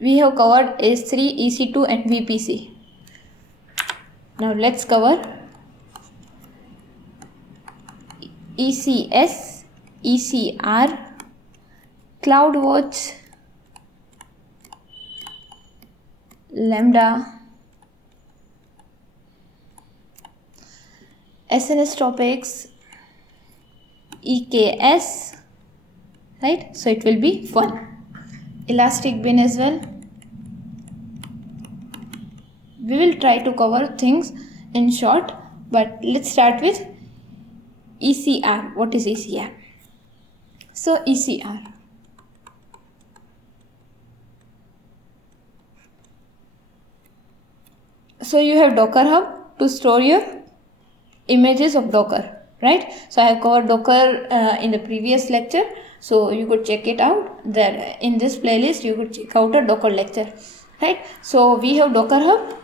We have covered S3, EC2 and VPC. Now let's cover ECS, ECR, CloudWatch, Lambda, SNS topics, EKS, right? So it will be fun. Elastic bin as well. We will try to cover things in short, but let's start with ECR. What is ECR? So ECR. So you have Docker Hub to store your images of Docker, right? So I have covered Docker in the previous lecture, so you could check it out there. In this playlist you could check out a Docker lecture, right? So we have Docker Hub.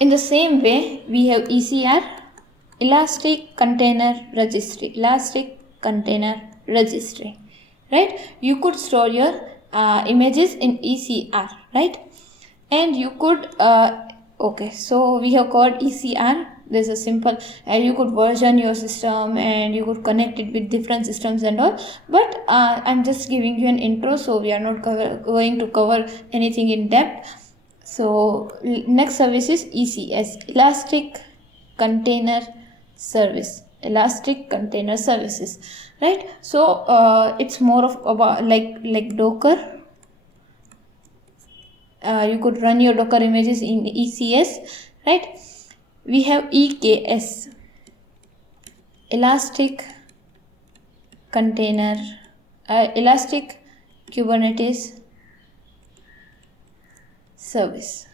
In the same way we have ECR, Elastic Container Registry, right? You could store your images in ECR, right? And you could okay, so we have called ECR. There's a simple you could version your system and you could connect it with different systems and all, but I'm just giving you an intro, so we are not going to cover anything in depth. So next service is ECS, Elastic Container Services, right? So it's more of about like Docker. You could run your Docker images in ECS, right? We have EKS, Elastic Kubernetes Service.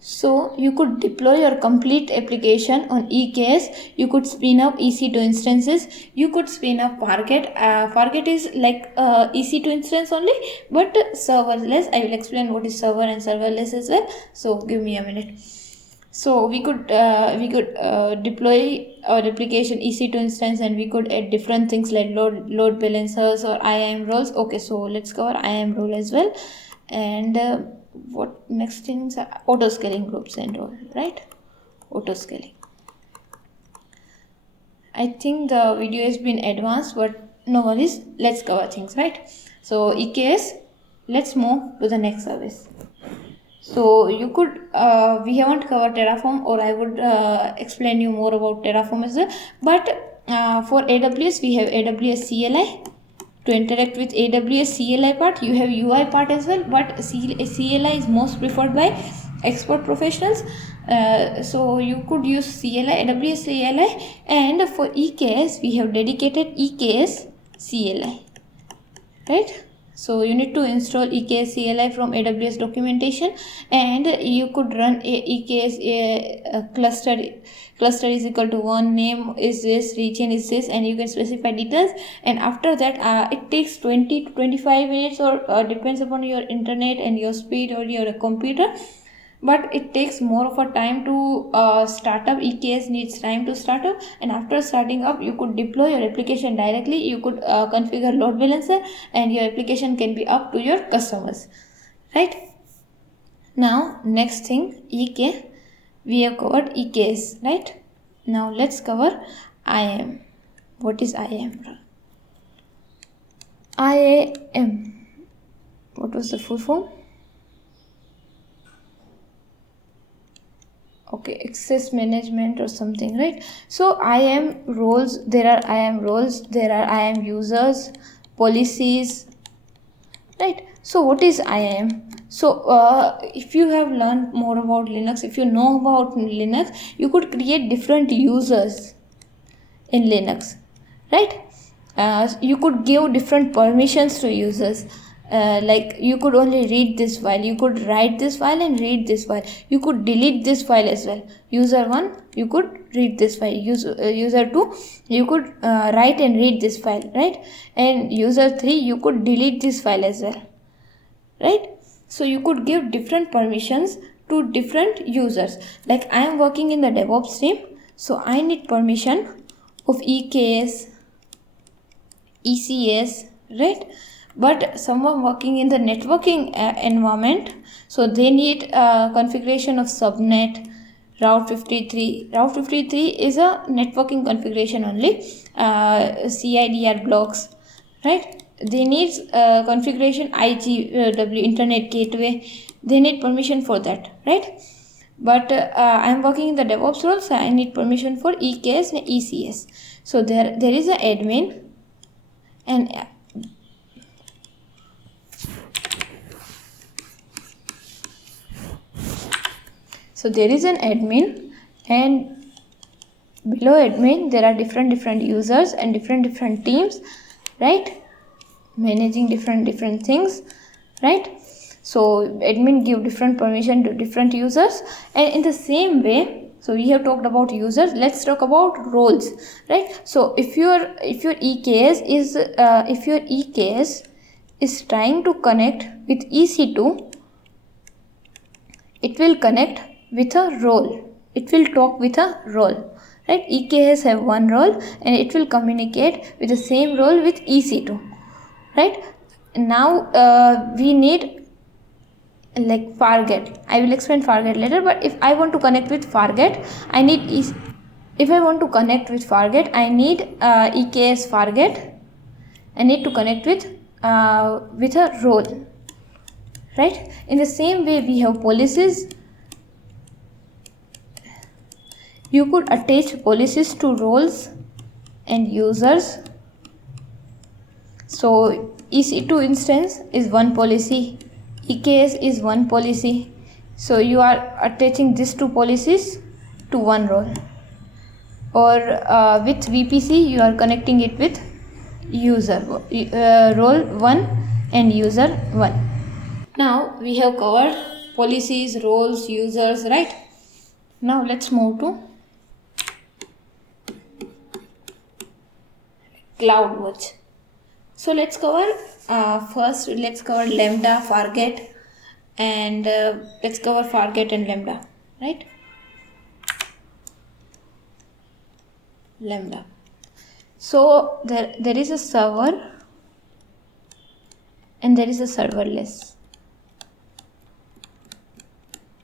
So you could deploy your complete application on EKS. You could spin up EC2 instances. You could spin up Fargate. Fargate is like EC2 instance only, but serverless. I will explain what is server and serverless as well. So give me a minute. So we could deploy our application EC2 instance, and we could add different things like load balancers or IAM roles. Okay, so let's cover IAM role as well, and what next things are auto scaling groups and all, right? Auto scaling. I think the video has been advanced, but no worries, let's cover things, right? So EKS, let's move to the next service. So you could we haven't covered Terraform, or I would explain you more about Terraform as well, but for AWS we have AWS CLI. To interact with AWS CLI part, you have UI part as well, but CLI is most preferred by expert professionals. So you could use CLI, AWS CLI, and for EKS we have dedicated EKS CLI, right? So you need to install EKS CLI from AWS documentation, and you could run a EKS cluster is equal to 1, name is this, region is this, and you can specify details. And after that it takes 20 to 25 minutes, or depends upon your internet and your speed or your computer, but it takes more of a time to start up. EKS needs time to start up, and after starting up you could deploy your application directly. You could configure load balancer, and your application can be up to your customers, right? Now next thing, we have covered EKS, right? Now let's cover IAM. What is IAM? IAM, what was the full form? Okay, access management or something, right? So IAM roles, there are IAM users, policies, right? So what is IAM? So if you have learned more about Linux, if you know about Linux, you could create different users in Linux, right? You could give different permissions to users. Like you could only read this file, you could write this file and read this file, you could delete this file as well. User 1, you could read this file. User 2, you could write and read this file, right? And user 3, you could delete this file as well, right? So you could give different permissions to different users. Like I am working in the DevOps team, so I need permission of EKS, ECS, right? But someone working in the networking environment, so they need configuration of subnet, Route 53. Route 53 is a networking configuration only, CIDR blocks, right? They need configuration IGW, Internet Gateway. They need permission for that, right? But I am working in the DevOps role, so I need permission for EKS and ECS. So there is an admin, and so there is an admin, and below admin there are different users and different teams, right? Managing different things, right? So admin give different permission to different users, and in the same way, so we have talked about users, let's talk about roles, right? So if your EKS is trying to connect with EC2, it will connect with a role, it will talk with a role, right? EKS have one role and it will communicate with the same role with EC2, right? Now we need like Fargate. I will explain Fargate later, but if I want to connect with Fargate, I need EKS Fargate. I need to connect with a role, right? In the same way, we have policies. You could attach policies to roles and users. So EC2 instance is one policy, EKS is one policy. So you are attaching these two policies to one role. Or with VPC, you are connecting it with user, role 1 and user 1. Now we have covered policies, roles, users, right? Now let's move to CloudWatch. So let's cover first, let's cover Lambda, Fargate, and let's cover Fargate and Lambda, right? Lambda. So there is a server and there is a serverless.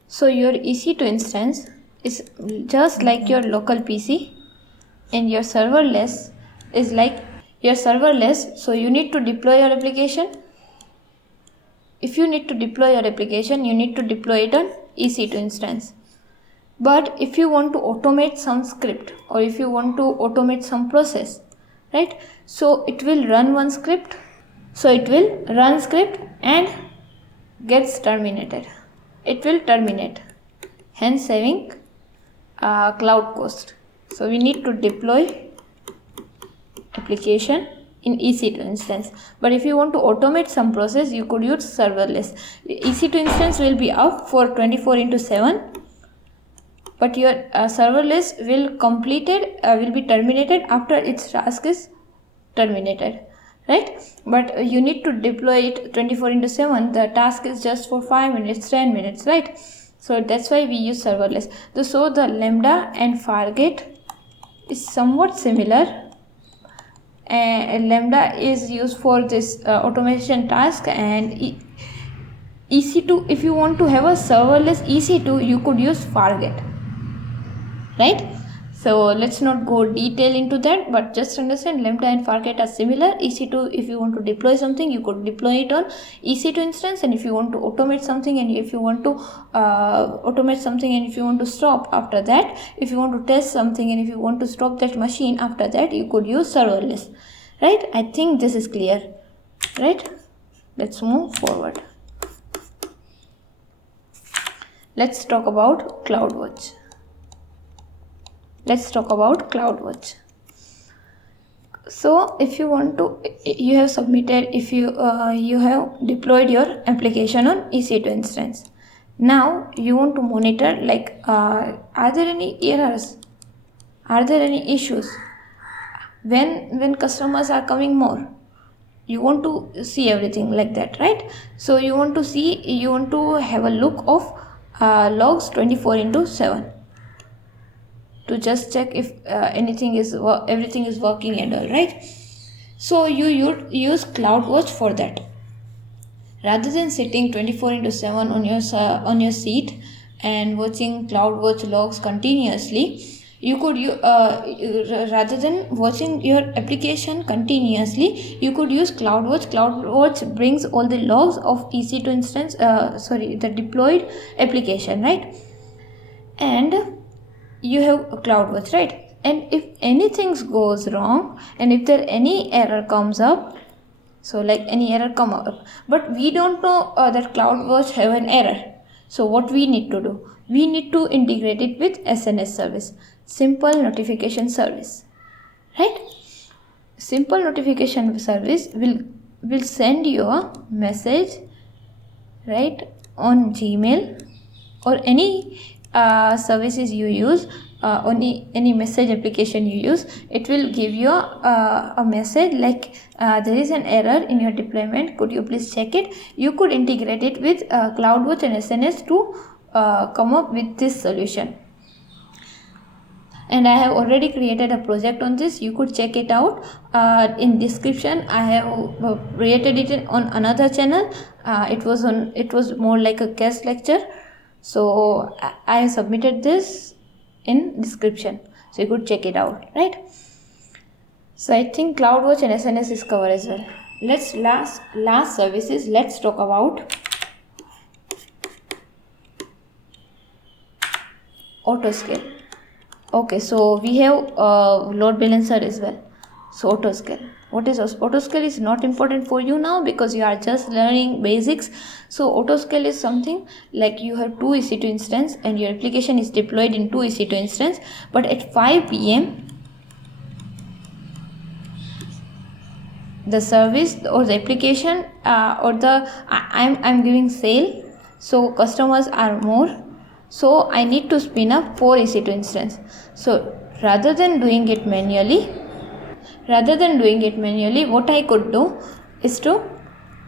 So your EC2 instance is just like your local PC, and your serverless is like your serverless. So you need to deploy your application. If you need to deploy your application, you need to deploy it on EC2 instance. But if you want to automate some script, or if you want to automate some process, right? So it will run one script. So it will run script and gets terminated. It will terminate, hence saving cloud cost. So we need to deploy application in EC2 instance. But if you want to automate some process, you could use serverless. EC2 instance will be up for 24/7, but your serverless will be terminated after its task is terminated, right? But you need to deploy it 24/7. The task is just for 5 minutes, 10 minutes, right? So that's why we use serverless. So the Lambda and Fargate is somewhat similar. Lambda is used for this automation task, and EC2, if you want to have a serverless EC2, you could use Fargate, right? So let's not go detail into that, but just understand Lambda and Fargate are similar. EC2, if you want to deploy something, you could deploy it on EC2 instance, and if you want to automate something, and if you want to if you want to stop after that, if you want to test something, and if you want to stop that machine after that, you could use serverless, right? I think this is clear, right? Let's move forward. Let's talk about CloudWatch. So if you want to, you have submitted, if you have deployed your application on EC2 instance. Now you want to monitor, like are there any errors, are there any issues when customers are coming more. You want to see everything like that, right? So you want to have a look of logs 24/7 to just check if everything is working and all, right? So you use CloudWatch for that. Rather than sitting 24/7 on your seat and watching CloudWatch logs continuously, you could rather than watching your application continuously, you could use CloudWatch. CloudWatch brings all the logs of EC2 instance, the deployed application, right? And you have a CloudWatch, right? And if anything goes wrong, and if there any error comes up, so like any error come up, but we don't know that CloudWatch have an error, so what we need to do, we need to integrate it with SNS service, simple notification service, right? Simple notification service will send you a message, right, on Gmail or any services you use, any message application you use. It will give you a message like there is an error in your deployment, could you please check it. You could integrate it with CloudWatch and SNS to come up with this solution. And I have already created a project on this, you could check it out in description. I have created it on another channel. It was more like a guest lecture, so I have submitted this in description, so you could check it out, right? So I think CloudWatch and SNS is covered as well. Let's last services, let's talk about autoscale. Okay, so we have load balancer as well. So autoscale, what is autoscale is not important for you now because you are just learning basics. So autoscale is something like you have 2 EC2 instance and your application is deployed in 2 EC2 instance, but at 5 p.m. the service or the application I'm giving sale, so customers are more, so I need to spin up 4 EC2 instance. So rather than doing it manually, what I could do is to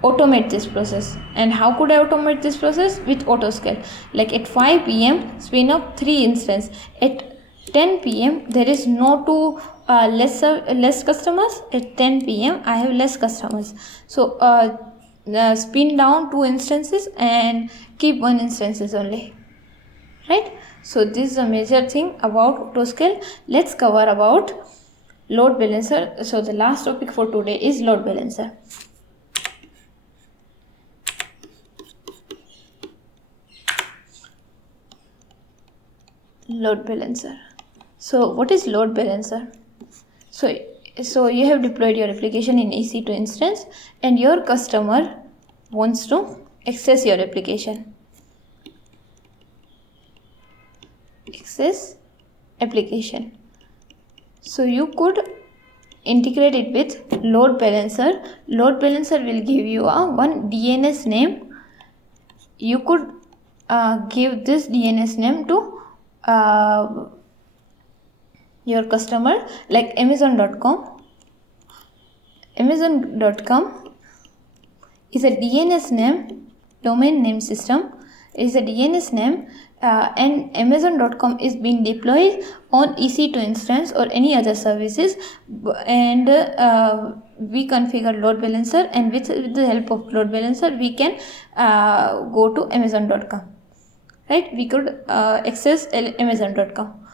automate this process. And how could I automate this process? With autoscale. Like at 5 p.m. spin up 3 instance, at 10 p.m. there is no two less customers, at 10 p.m. I have less customers, so spin down 2 instances and keep 1 instances only, right? So this is a major thing about autoscale. Let's cover about load balancer. So the last topic for today is load balancer. Load balancer. So what is load balancer? So you have deployed your application in EC2 instance and your customer wants to access your application. So you could integrate it with load balancer. Load balancer will give you one DNS name. You could give this DNS name to your customer, like Amazon.com. Amazon.com is a DNS name, domain name system is a DNS name, and Amazon.com is being deployed on EC2 instance or any other services, and we configure load balancer, and with the help of load balancer we can go to Amazon.com, right? We could access Amazon.com,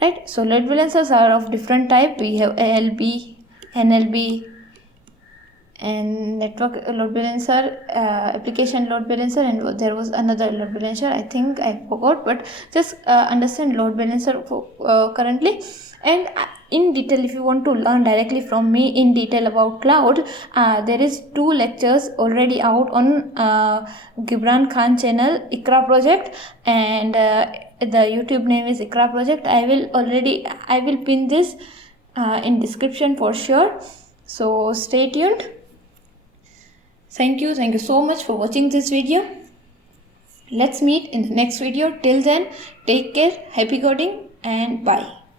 right? So load balancers are of different type. We have ALB, NLB, and network load balancer, application load balancer, and there was another load balancer, I think I forgot, but just understand load balancer currently. And in detail, if you want to learn directly from me in detail about cloud, there is 2 lectures already out on Gibran Khan channel, Ikra project, and the YouTube name is Ikra project. I will pin this in description for sure, so stay tuned. Thank you so much for watching this video. Let's meet in the next video. Till then, take care, happy coding, and bye.